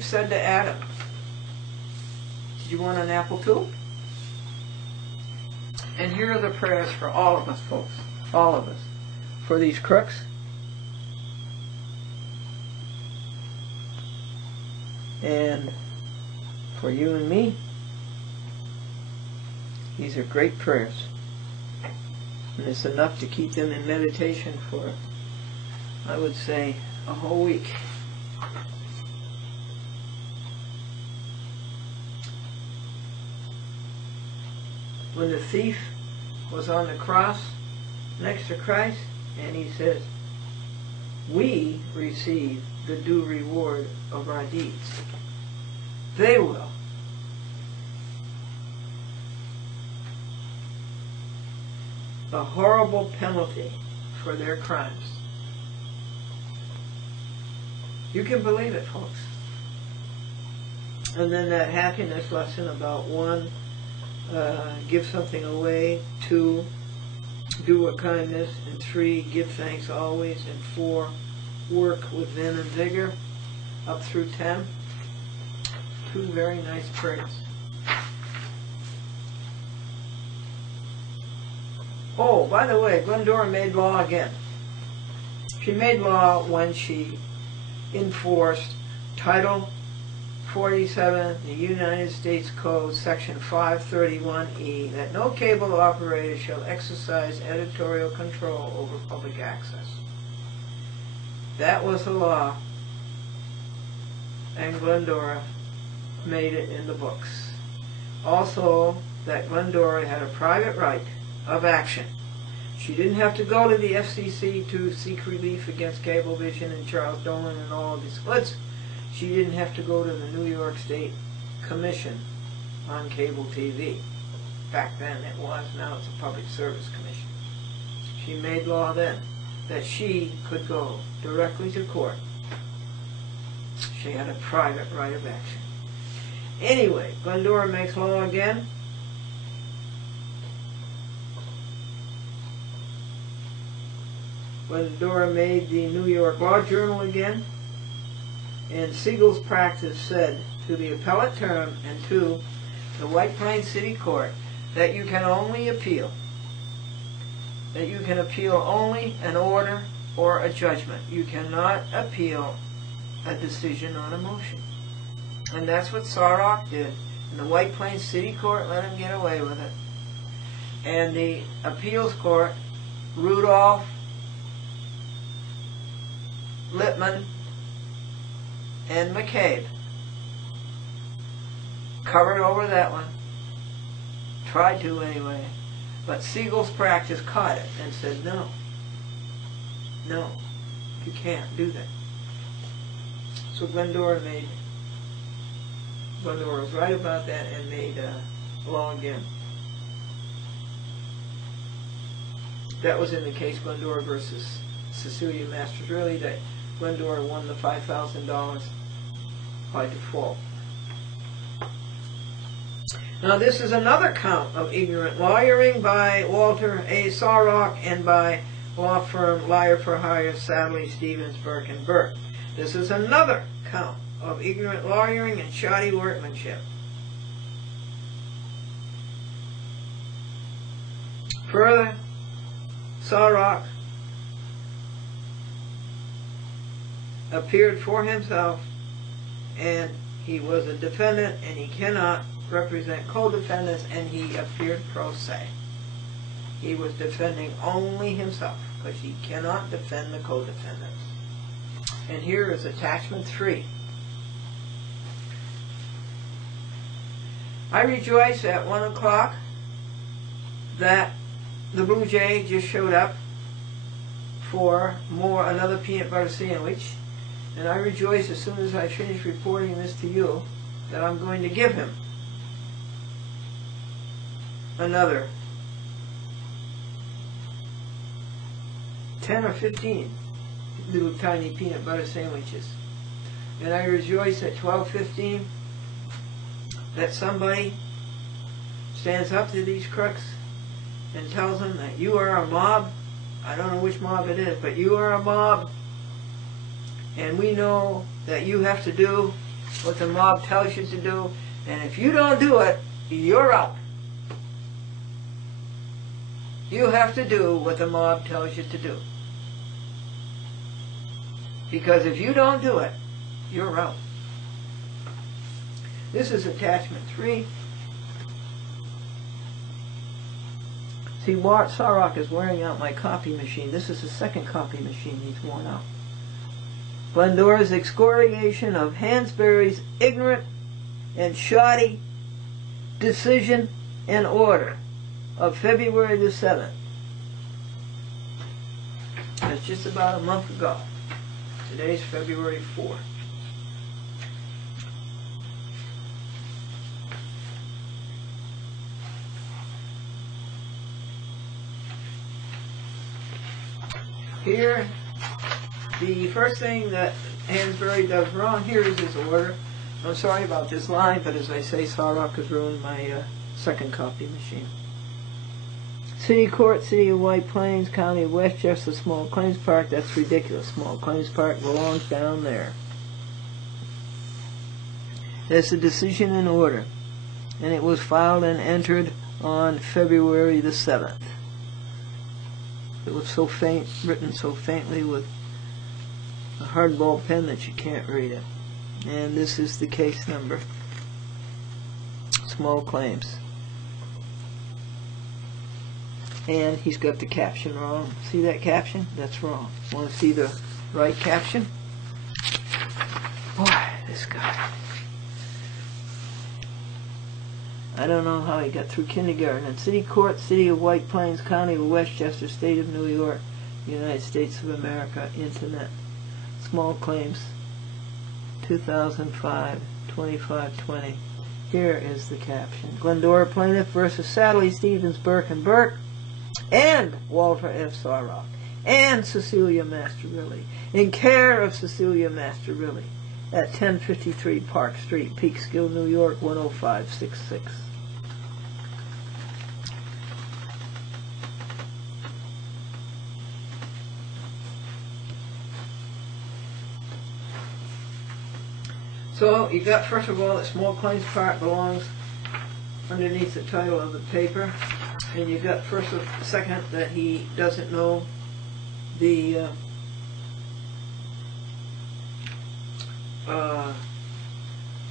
Eve said to Adam, "Did you want an apple too?" And here are the prayers for all of us, folks. All of us. For these crooks. And for you and me. These are great prayers. And it's enough to keep them in meditation for, I would say, a whole week. When the thief was on the cross next to Christ, and he says, we receive the due reward of our deeds. They will. A horrible penalty for their crimes. You can believe it, folks. And then that happiness lesson about 1, give something away, 2, do a kindness, and 3, give thanks always, and 4, work with vim and vigor, up through 10. 2 very nice prayers. Oh, by the way, Glendora made law again. She made law when she enforced Title 47, the United States Code, Section 531E, that no cable operator shall exercise editorial control over public access. That was the law, and Glendora made it in the books. Also, that Glendora had a private right of action. She didn't have to go to the FCC to seek relief against Cablevision and Charles Dolan and all of his splits. She didn't have to go to the New York State Commission on Cable TV. Back then it was, now it's a Public Service Commission. She made law then that she could go directly to court. She had a private right of action. Anyway, Glendora makes law again. Glendora made the New York Law Journal again. And Siegel's practice said to the appellate term and to the White Plains City Court that you can only appeal. That you can appeal only an order or a judgment. You cannot appeal a decision on a motion. And that's what Sarok did. And the White Plains City Court let him get away with it. And the appeals court, Rudolph, Lippman, and McCabe, covered over that one. Tried to anyway. But Siegel's practice caught it and said, no, you can't do that. So Glendora was right about that and made law again. That was in the case Glendora versus Cecilia Masters. Really, that Glendora won the $5,000 by default. Now this is another count of ignorant lawyering by Walter A. Sarok and by law firm Liar for Hire, Sadley, Stevens, Burke, and Burke. This is another count of ignorant lawyering and shoddy workmanship. Further, Sarok appeared for himself, and he was a defendant, and he cannot represent co-defendants, and he appeared pro se. He was defending only himself, because he cannot defend the co-defendants. And here is attachment 3. I rejoice at 1 o'clock that the Blue Jay just showed up for another peanut butter sandwich. And I rejoice as soon as I finish reporting this to you that I'm going to give him another 10 or 15 little tiny peanut butter sandwiches. And I rejoice at 12:15 that somebody stands up to these crooks and tells them that you are a mob. I don't know which mob it is, but you are a mob. And we know that you have to do what the mob tells you to do, and if you don't do it, you're out. You have to do what the mob tells you to do. Because if you don't do it, you're out. This is attachment 3. See, Sarok is wearing out my copy machine. This is the second copy machine he's worn out. Glendora's excoriation of Hansberry's ignorant and shoddy decision and order of February the 7th. That's just about a month ago. Today's February 4th. Here, the first thing that Hansberry does wrong here is his order. I'm sorry about this line, but as I say, Sarok has ruined my second copy machine. City Court, City of White Plains, County of Westchester, Small Claims Park. That's ridiculous. Small Claims Park belongs down there. That's a decision in order, and it was filed and entered on February the 7th. It was so faint, written so faintly with a hardball pen that you can't read it. And this is the case number. Small claims. And he's got the caption wrong. See that caption? That's wrong. Want to see the right caption? Boy, this guy. I don't know how he got through kindergarten. In City Court, City of White Plains, County of Westchester, State of New York, United States of America, Internet. Small claims, 2005, 2520. Here is the caption. Glendora plaintiff versus Sadly, Stevens, Burke and Burke, and Walter F. Sarok, and Cecilia Masterilli, in care of Cecilia Masterilli, at 1053 Park Street, Peekskill, New York, 10566. So you got, first of all, that Small Claims Park belongs underneath the title of the paper, and you got second that he doesn't know the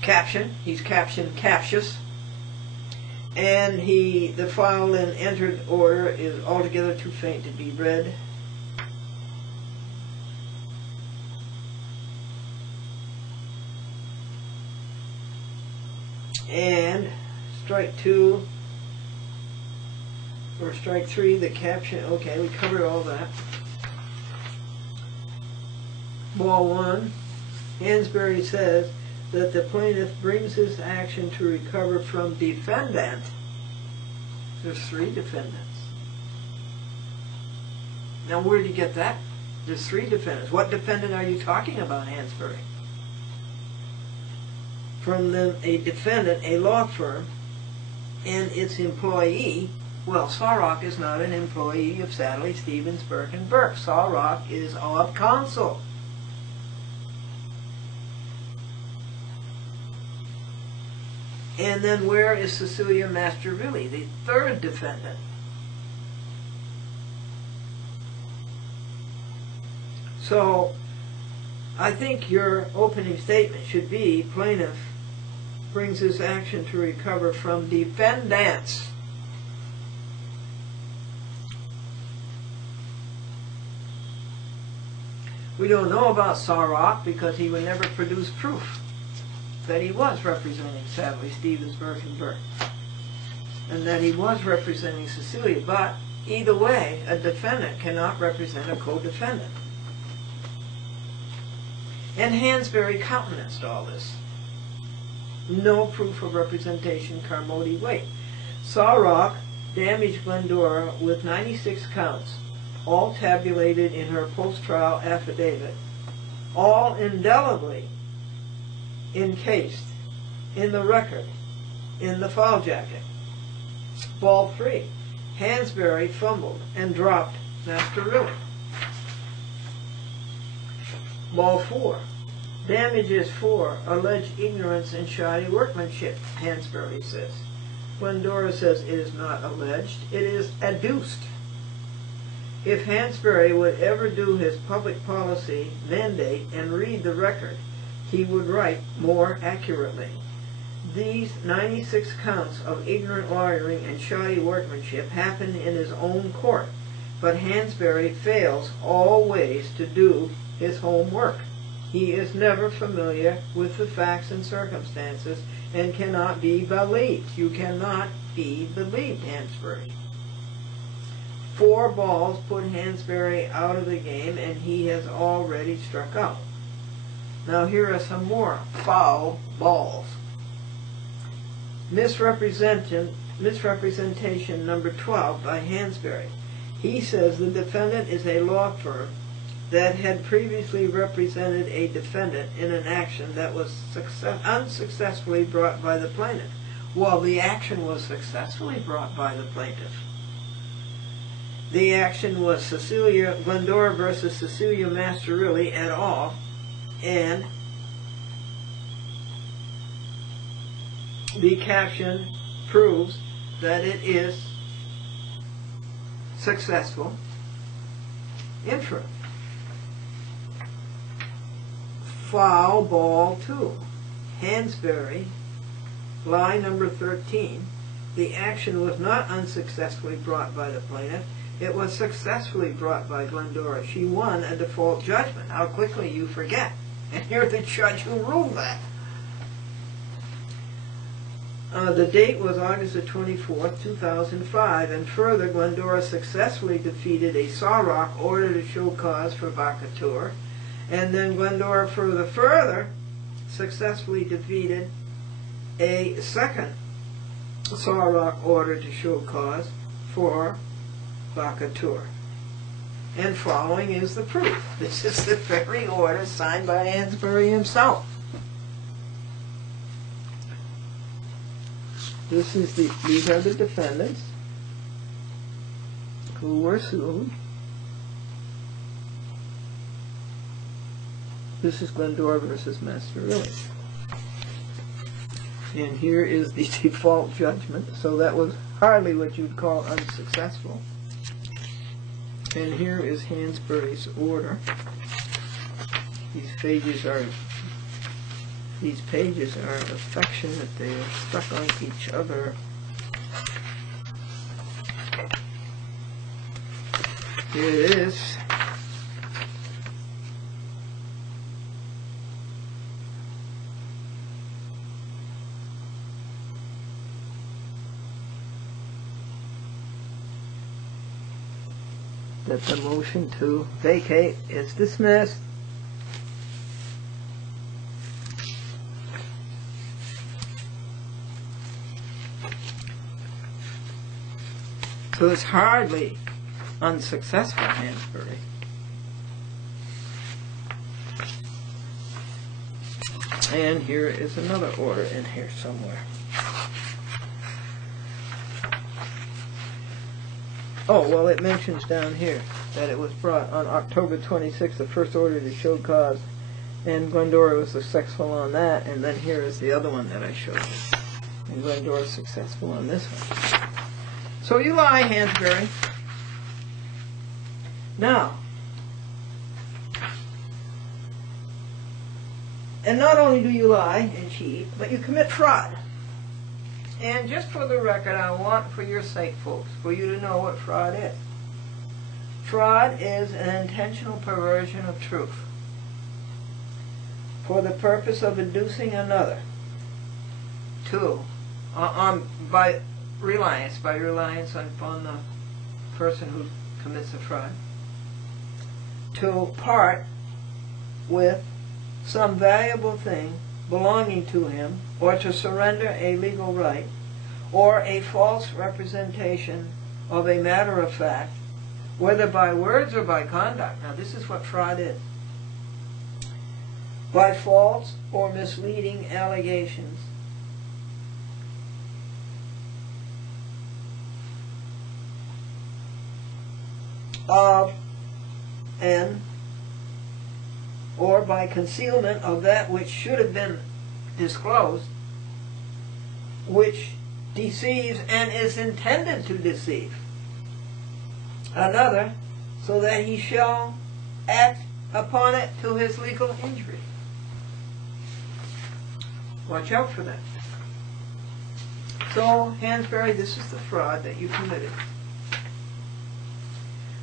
caption. He's caption captious, and the filed and entered order is altogether too faint to be read. And strike 2 or strike 3, the caption. Okay, we covered all that. Ball 1, Hansberry says that the plaintiff brings his action to recover from defendant. There's 3 defendants. Now where did you get that? There's 3 defendants. What defendant are you talking about, Hansberry? From a defendant, a law firm, and its employee. Well, Sarok is not an employee of Sadly, Stevens, Burke and Burke. Sarok is of counsel. And then where is Cecilia Masterilli, the 3rd defendant? So I think your opening statement should be, plaintiff brings his action to recover from defendants. We don't know about Sarok because he would never produce proof that he was representing Sadly, Stevens, Burke and Burke, and that he was representing Cecilia. But either way, a defendant cannot represent a co-defendant. And Hansberry countenanced all this. No proof of representation, Carmody weight. Sarok damaged Glendora with 96 counts, all tabulated in her post-trial affidavit, all indelibly encased in the record, in the file jacket. Ball 3, Hansberry fumbled and dropped Masterilli. Ball 4, Damages for alleged ignorance and shoddy workmanship, Hansberry says. Glendora says it is not alleged, it is adduced. If Hansberry would ever do his public policy mandate and read the record, he would write more accurately. These 96 counts of ignorant lawyering and shoddy workmanship happen in his own court, but Hansberry fails always to do his homework. He is never familiar with the facts and circumstances and cannot be believed. You cannot be believed, Hansberry. 4 balls put Hansberry out of the game, and he has already struck out. Now here are some more foul balls. Misrepresentation number 12 by Hansberry. He says the defendant is a law firm that had previously represented a defendant in an action that was unsuccessfully brought by the plaintiff. Well, the action was successfully brought by the plaintiff. The action was Glendora versus Cecilia Masterilli et al. And the caption proves that it is successful infra. Foul ball 2. Hansberry, lie number 13. The action was not unsuccessfully brought by the plaintiff. It was successfully brought by Glendora. She won a default judgment. How quickly you forget. And you're the judge who ruled that. The date was August the 24th, 2005, and further, Glendora successfully defeated a Sawrock order to show cause for vacatur, and then Glendora further successfully defeated a second Sawrock order to show cause for vacatur. And following is the proof. This is the very order signed by Hansberry himself. These are the defendants who were sued. This is Glendora versus Masterilli. And here is the default judgment. So that was hardly what you'd call unsuccessful. And here is Hansberry's order. These pages are affectionate. They are stuck on each other. Here it is. That the motion to vacate is dismissed. So it's hardly unsuccessful, Hansberry. And here is another order in here somewhere. Oh, well, it mentions down here that it was brought on October 26th, the first order to show cause, and Glendora was successful on that, and then here is the other one that I showed you. And Glendora is successful on this one. So you lie, Hansberry. Now, and not only do you lie and cheat, but you commit fraud. And just for the record, I want, for your sake, folks, for you to know what fraud is. Fraud is an intentional perversion of truth for the purpose of inducing another to, by reliance on the person who commits a fraud, to part with some valuable thing belonging to him, or to surrender a legal right, or a false representation of a matter of fact, whether by words or by conduct. Now this is what fraud is. By false or misleading allegations of an or by concealment of that which should have been disclosed, which deceives and is intended to deceive another, so that he shall act upon it to his legal injury. Watch out for that. So, Hansberry, this is the fraud that you committed.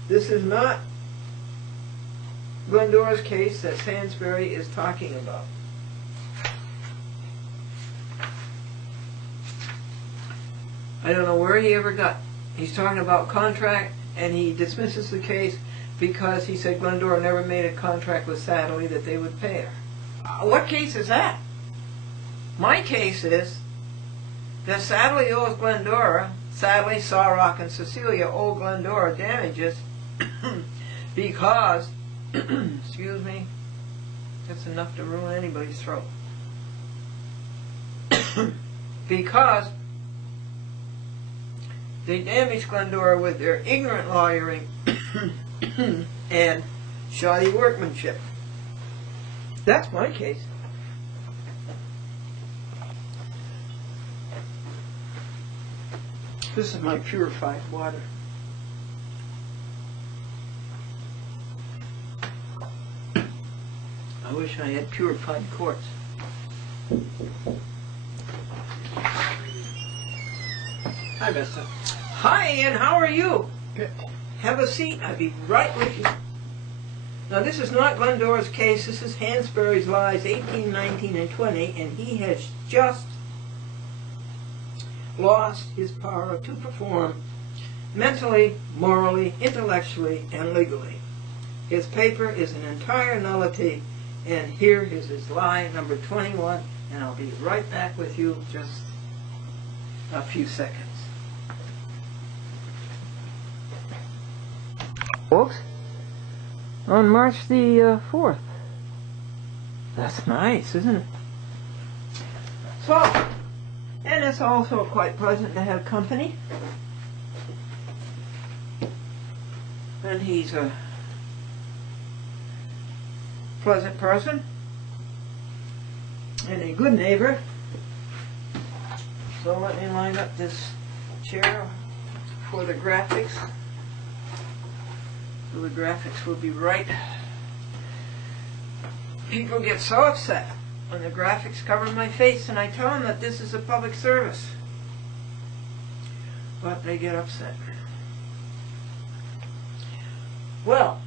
This is not Glendora's case that Hansberry is talking about. I don't know where he ever got. He's talking about contract, and he dismisses the case because he said Glendora never made a contract with Sadley that they would pay her. What case is that? My case is that Sadley owes Glendora, Sadley, Sawrock, and Cecilia owe Glendora damages because, excuse me, that's enough to ruin anybody's throat. Because they damaged Glendora with their ignorant lawyering and shoddy workmanship. That's my case. This is my purified water. I wish I had purified quartz. Hi, Vesta. Hi, Ian. How are you? Good. Have a seat. I'll be right with you. Now, this is not Glendora's case. This is Hansberry's lies, 18, 19, and 20, and he has just lost his power to perform mentally, morally, intellectually, and legally. His paper is an entire nullity, and here is his lie number 21, and I'll be right back with you just a few seconds. Folks, on March the 4th. That's nice, isn't it? So, and it's also quite pleasant to have company. And he's a pleasant person and a good neighbor. So let me line up this chair for the graphics. So the graphics will be right. People get so upset when the graphics cover my face and I tell them that this is a public service. But they get upset. Well,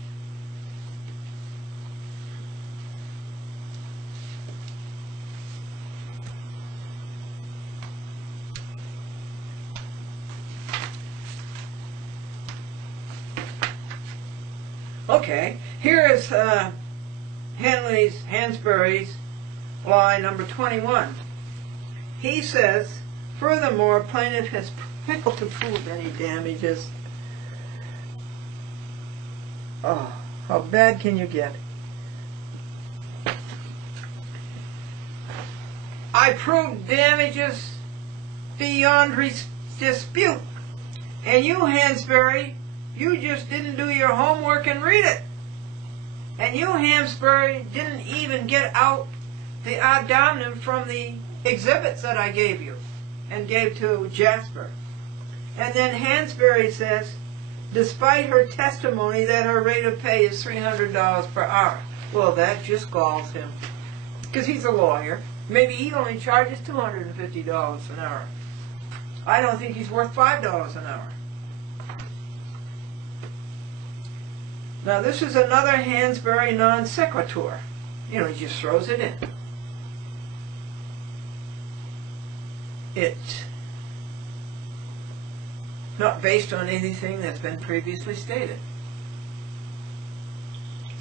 okay, here is Hansberry's lie number 21. He says, furthermore, plaintiff has failed to prove any damages. Oh, how bad can you get? I proved damages beyond dispute. And you, Hansberry, you just didn't do your homework and read it. And you, Hansberry, didn't even get out the ad hominem from the exhibits that I gave you and gave to Jasper. And then Hansberry says, despite her testimony that her rate of pay is $300 per hour. Well, that just galls him. Because he's a lawyer. Maybe he only charges $250 an hour. I don't think he's worth $5 an hour. Now, this is another Hansberry non sequitur. You know, he just throws it in. It's not based on anything that's been previously stated.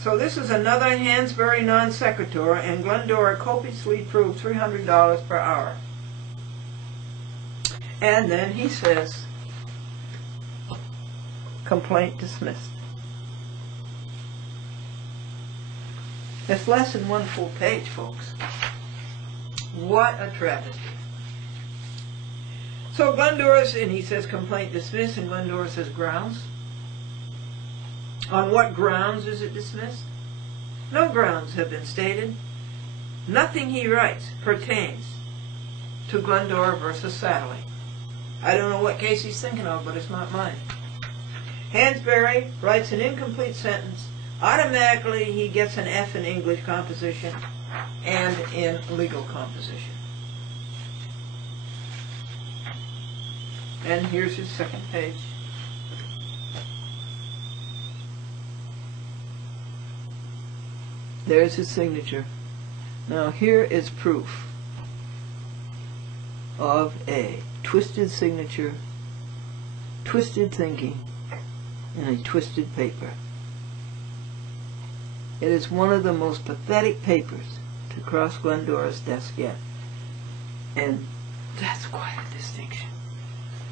So this is another Hansberry non sequitur, and Glendora copiously proved $300 per hour. And then he says, complaint dismissed. It's less than one full page, folks. What a travesty. So Glendora's, and he says complaint dismissed, and Glendora says grounds. On what grounds is it dismissed? No grounds have been stated. Nothing he writes pertains to Glendora versus Satterley. I don't know what case he's thinking of, but it's not mine. Hansberry writes an incomplete sentence. Automatically he gets an F in English composition and in legal composition. And here's his second page. There's his signature. Now here is proof of a twisted signature, twisted thinking, and a twisted paper. It is one of the most pathetic papers to cross Glendora's desk yet. And that's quite a distinction,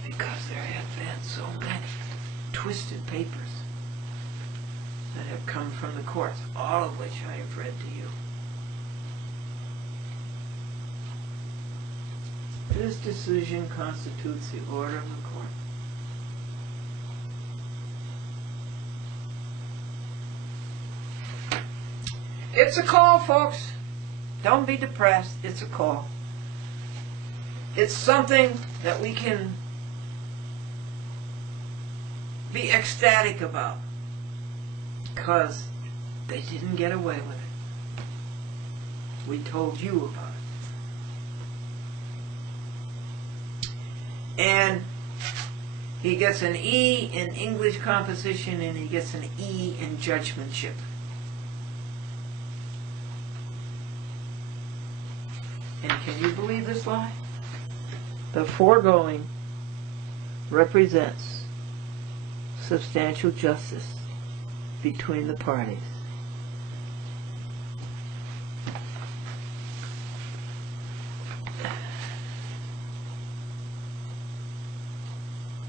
because there have been so many twisted papers that have come from the courts, all of which I have read to you. This decision constitutes the order of the court. It's a call, folks. Don't be depressed. It's a call. It's something that we can be ecstatic about, because they didn't get away with it. We told you about it. And he gets an E in English composition, and he gets an E in judgmentship. And can you believe this lie? The foregoing represents substantial justice between the parties.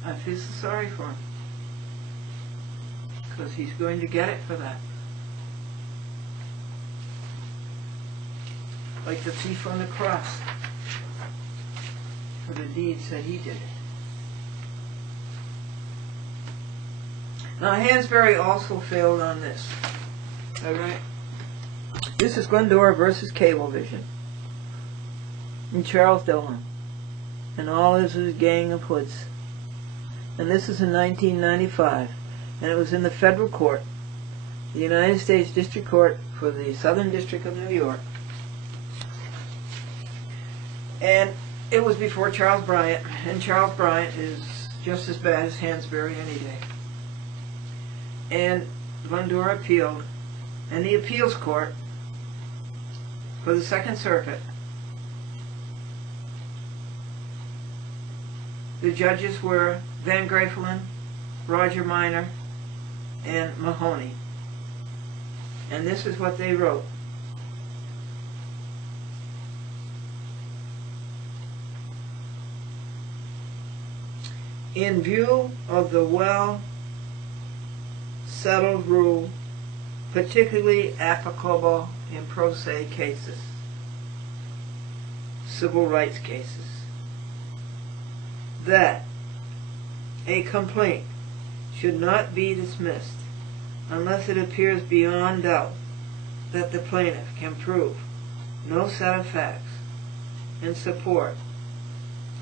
I feel so sorry for him, because he's going to get it for that. Like the thief on the cross, for the deeds that he did. Now Hansberry also failed on this. All right. This is Glendora versus Cablevision, and Charles Dillon, and all his gang of hoods. And this is in 1995, and it was in the federal court, the United States District Court for the Southern District of New York. And it was before Charles Bryant, and Charles Bryant is just as bad as Hansberry any day. And Glendora appealed, and the appeals court for the Second Circuit, the judges were Van Grafelen, Roger Minor, and Mahoney. And this is what they wrote. In view of the well-settled rule, particularly applicable in pro se cases, civil rights cases, that a complaint should not be dismissed unless it appears beyond doubt that the plaintiff can prove no set of facts in support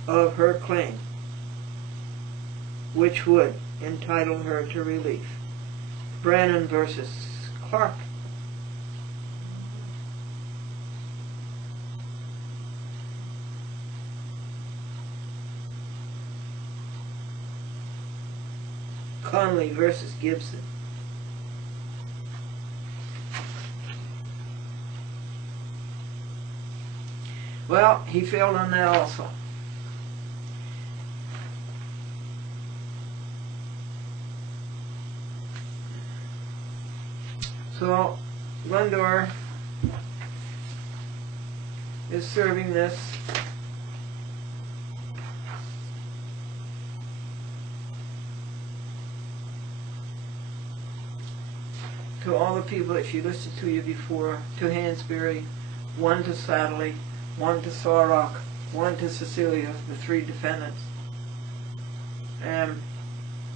of her claim which would entitle her to relief. Brannon versus Clark. Conley versus Gibson. Well, he failed on that also. So, Glendora is serving this to all the people that she listed to you before, to Hansberry, one to Satterley, one to Sawrock, one to Cecilia, the three defendants.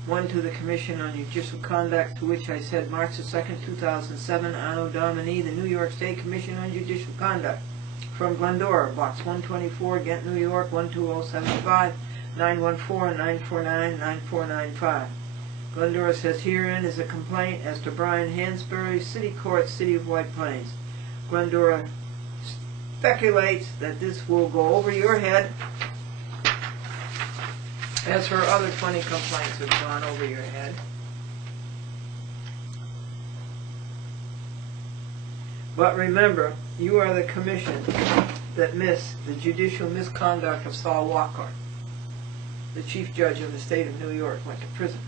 One to the Commission on Judicial Conduct, to which I said March the 2nd, 2007, Anno Domini, the New York State Commission on Judicial Conduct. From Glendora, Box 124, Ghent, New York, 12075, 914-949-9495. Glendora says herein is a complaint as to Brian Hansberry, City Court, City of White Plains. Glendora speculates that this will go over your head, as her other 20 complaints have gone over your head. But remember, you are the commission that missed the judicial misconduct of Saul Walker. The chief judge of the state of New York went to prison,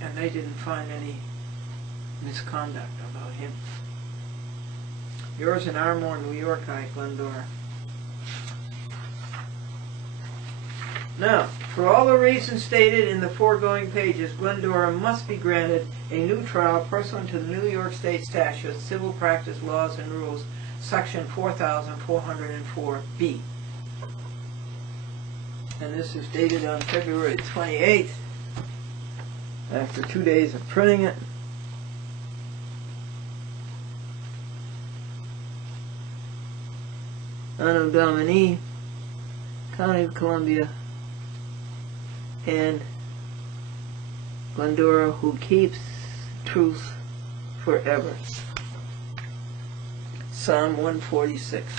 and they didn't find any misconduct about him. Yours in Armour, New York, Glendora. Now, for all the reasons stated in the foregoing pages, Glendora must be granted a new trial pursuant to the New York State Statute, Civil Practice Laws and Rules, Section 4404B. And this is dated on February 28th, after 2 days of printing it. Anno Domini, County of Columbia, and Glendora, who keeps truth forever. Psalm 146.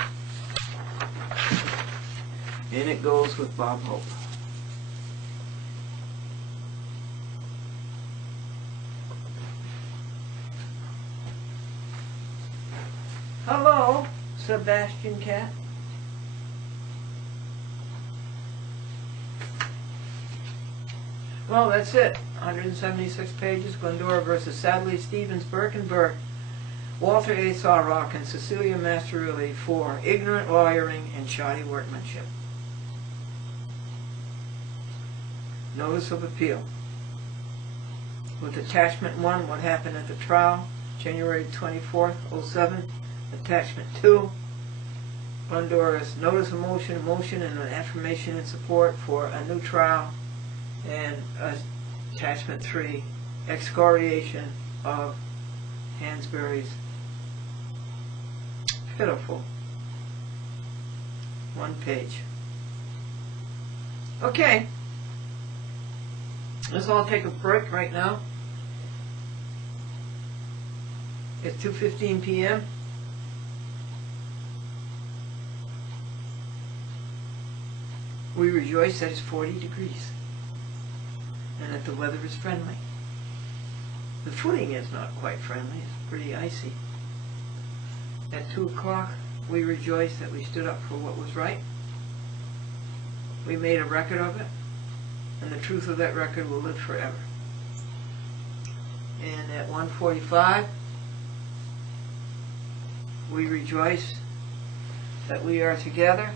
And it goes with Bob Hope. Hello, Sebastian Cat. Well, that's it. 176 pages. Glendora versus Sadley, Stevens, Burke and Burke, Walter A. Sawrock, and Cecilia Masterilli for ignorant lawyering and shoddy workmanship. Notice of appeal. With attachment 1, what happened at the trial, January 24th, 07. Attachment 2, Glendora's notice of motion, and an affirmation in support for a new trial. And attachment 3, excoriation of Hansberry's pitiful 1 page. Okay, let's all take a break right now. It's 2:15 p.m. We rejoice that it's 40 degrees. And that the weather is friendly. The footing is not quite friendly, it's pretty icy. At 2 o'clock, we rejoice that we stood up for what was right. We made a record of it, and the truth of that record will live forever. And at 1:45, we rejoice that we are together,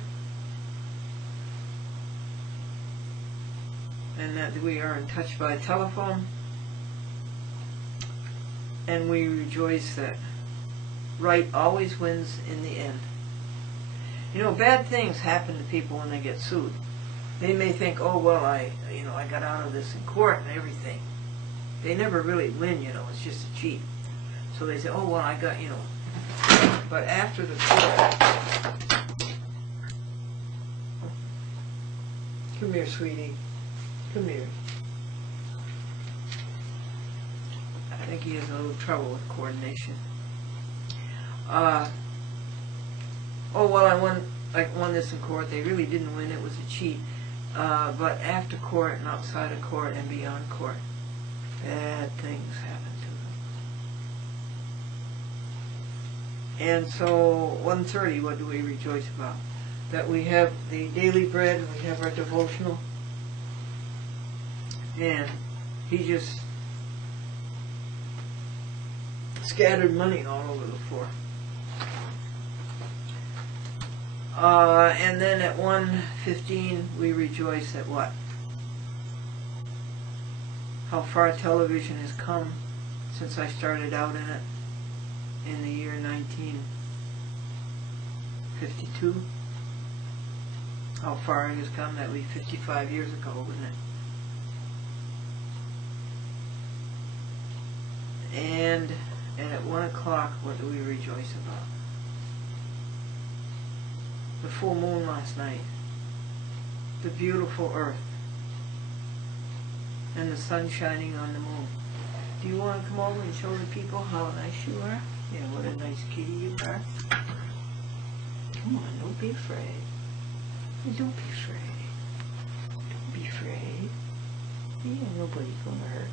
and that we are in touch by telephone, and we rejoice that right always wins in the end. You know, bad things happen to people when they get sued. They may think, oh well, I got out of this in court and everything. They never really win, it's just a cheat. So they say, oh well, I got, but after the court, come here, sweetie. Come here. I think he has a little trouble with coordination. Oh well, I won this in court. They really didn't win. It was a cheat. But after court and outside of court and beyond court, bad things happen to them. And so 1:30, what do we rejoice about? That we have the daily bread, and we have our devotional. And he just scattered money all over the floor. And then at 1:15, we rejoice at what? How far television has come since I started out in it in the year 1952. How far it has come. That was 55 years ago, wasn't it? And at 1 o'clock, what do we rejoice about? The full moon last night. The beautiful earth. And the sun shining on the moon. Do you want to come over and show the people how nice you are? Yeah, what a nice kitty you are. Come on, don't be afraid. Don't be afraid. Don't be afraid. Yeah, nobody's gonna hurt you.